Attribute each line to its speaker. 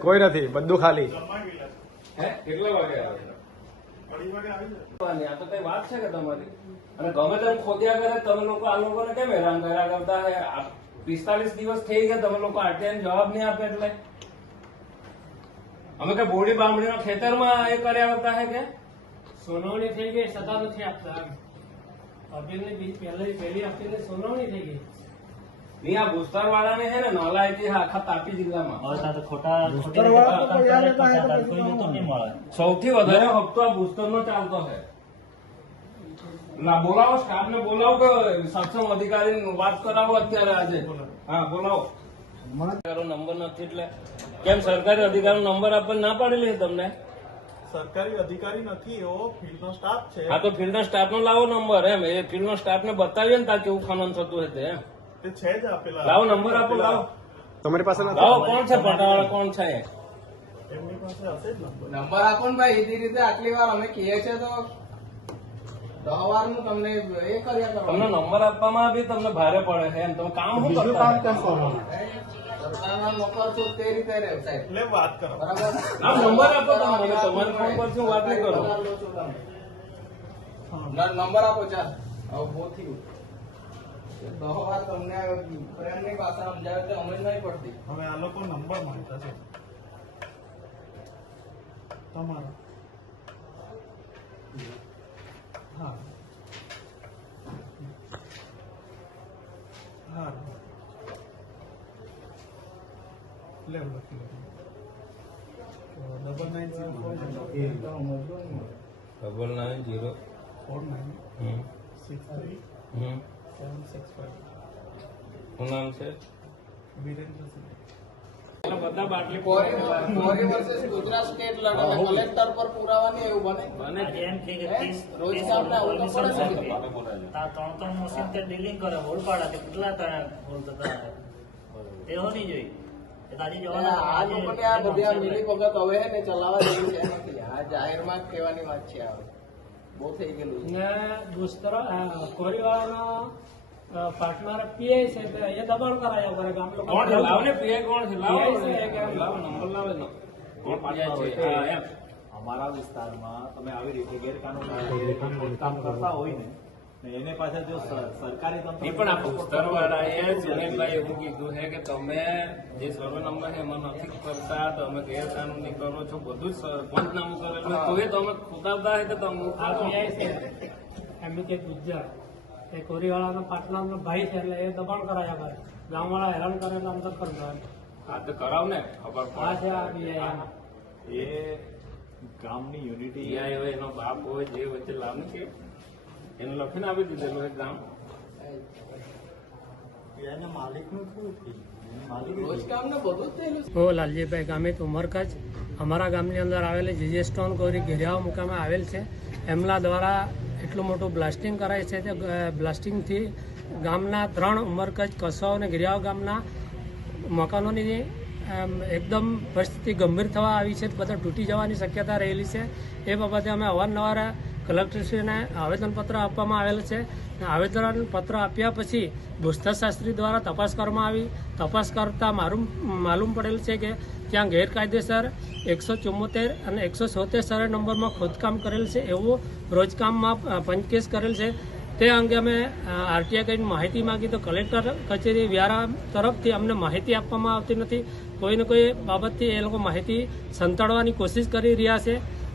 Speaker 1: કોઈ નથી, બધું ખાલી.
Speaker 2: કેટલા વાગે આ તો કઈ વાત છે કે તમારી? અને ગમે તેમ ખોદ્યા કરે, તમે લોકો આ લોકોને કેમ હેરાન કર્યા કરતા પિસ્તાલીસ દિવસ થઈ ગયા, તમે લોકો આરટીઆઈ જવાબ નહીં આપે એટલે? અમે કઈ બોડી બામડીના ખેતરમાં એ કર્યા હતા હે કે?
Speaker 3: સોનવણી થઈ ગઈ સદા નથી આપતા. અભિનની બીજ પહેલી પહેલી હપ્તે સોનવણી થઈ ગઈ.
Speaker 2: નહીં આ ભૂસ્તર વાળાને હે ને નાલાયકી આખા તાપી જિલ્લામાં.
Speaker 4: ખોટા ખોટી કોઈને તો નહીં મળે.
Speaker 2: સૌથી વધારે હપ્તો આ ભૂસ્તર નો ચાલતો છે ના બોલાવો સ્ટાફ ને બોલાવો કે સક્ષમ અધિકારી વાત કરાવો અત્યારે આજે. હા બોલાવો. સરકારો નંબર નથી એટલે કેમ સરકારી અધિકારી નંબર આપવા ના પાડેલી છે તમને?
Speaker 5: સરકારી અધિકારી નથી એવો ફિલ્ડનો સ્ટાફ છે.
Speaker 2: હા તો ફિલ્ડ સ્ટાફ નો લાવો નંબર એમ. એ ફિલ્ડ નો સ્ટાફ ને બતાવીએ ને તા કેવું ખનન થતું હોય તે એમ.
Speaker 5: તે છે જ આપેલા
Speaker 2: લાવો નંબર આપો લાવો.
Speaker 1: તમારી પાસે નથી?
Speaker 2: લાવો કોણ છે પટાવાળા કોણ છે
Speaker 5: એમની પાસે હશે જ નંબર.
Speaker 6: નંબર આપો ને ભાઈ એ રીતે આટલી વાર અમે કહીએ છીએ તો દહ વારનું તમને એ કર્યા કરો.
Speaker 2: તમને નંબર આપવામાં બી તમને ભારે પડે છે. એમ તમે કામ શું કરતા?
Speaker 6: સરકારના નોકર છો તે રીતે રહે સાહેબ.
Speaker 5: એટલે વાત કરો.
Speaker 6: બરાબર?
Speaker 2: નંબર આપો તમે મને. તમારે ફોન પર શું વાત નહીં કરું.
Speaker 6: નંબર આપો ચાલ. હવે બહુ થયું. દહ વાર તમને પ્રેમની ભાષા સમજાવે તો સમજ નહીં પડતી.
Speaker 5: હવે આ લોકો નંબર માંગતા છે. તમારો. હા હા લે લખી લો double nine
Speaker 2: double nine zero
Speaker 5: four nine six three seven six five
Speaker 2: શું નામ છે
Speaker 5: વિરેન્દ્રસિંહ
Speaker 2: બધા
Speaker 6: જાહેરમાં જ કહેવાની વાત છે બહુ થઈ ગયેલું છે.
Speaker 3: ને દુસ્તર કોરીવાળાનો પાર્ટનર પીઆઈ છે તે એ દબાણ કરાયા કરે ગામ લોકો.
Speaker 2: કોણ છે? લાવ ને. પીઆઈ કોણ છે? લાવ.
Speaker 3: કે-
Speaker 2: નંબર. લાવે નો કોણ PI છે? એમ.
Speaker 7: અમારા વિસ્તારમાં તમે આવી રીતે ગેરકાનૂની કામ કરતા હોય ને એને પાસે જો સરકારી તંત્ર
Speaker 2: પણ આ ભૂસ્તર વાળાએ સુનિલભાઈ એવું કીધું છે કે તમે જે સર્વે નંબર છે એમાં નથી કરતા તમે ગેરકાનૂની કરો છો. બધું જ પંચનામું કરેલું તો એ તમે ખોટાવતા હોય તો તમે
Speaker 3: આ પીઆઈ છે એમ કે ગુજ્જર એ કોરીવાળાનો પાર્ટનરનો ભાઈ છે એટલે એ દબાણ કરાયા ભાઈ ગામવાળા હેરાન કરે એટલે અંદર કરી દેવાનું
Speaker 2: હા તો કરાવ ને ખબર હા
Speaker 3: છે આ
Speaker 7: એ ગામની યુનિટી
Speaker 2: PI હોય એનો બાપ હોય જે વચ્ચે લાભ કે એને લખીને આપી દીધેલું એક ગામ.
Speaker 7: એના માલિકનું શું
Speaker 3: હું લાલજીભાઈ ગામિત ઉમરકચ્છ અમારા ગામની અંદર આવેલી જીજે સ્ટોન કોરી ઘેરિયાઓ મુકામે આવેલ છે. એમના દ્વારા એટલું મોટું બ્લાસ્ટિંગ કરાય છે તે બ્લાસ્ટિંગથી ગામના ત્રણ ઉમરકચ્છ કસાઓ અને ગિરિયાવ ગામના મકાનોની એકદમ પરિસ્થિતિ ગંભીર થવા આવી છે, બધા તૂટી જવાની શક્યતા રહેલી છે. એ બાબતે અમે અવારનવાર કલેક્ટરશ્રીને આવેદનપત્ર આપવામાં આવેલ છે. આવેદનપત્ર આપ્યા પછી ભૂસ્તરશાસ્ત્રી દ્વારા તપાસ કરવામાં આવી. તપાસ કરતા મારું, માલુમ પડેલ છે કે ત્યાં ગેરકાયદેસર એકસો ચુમ્મોતેર અને એકસો સોતેર સર્વે નંબરમાં ખોદકામ કરેલ છે એવું રોજકામમાં પંચકેસ કરેલ છે. તે અંગે અમે આરટીઆઈ કરીને માહિતી માગી તો કલેક્ટર કચેરી વ્યારા તરફથી અમને માહિતી આપવામાં આવતી નથી. કોઈને કોઈ બાબતથી એ લોકો માહિતી સંતાડવાની કોશિશ કરી રહ્યા છે.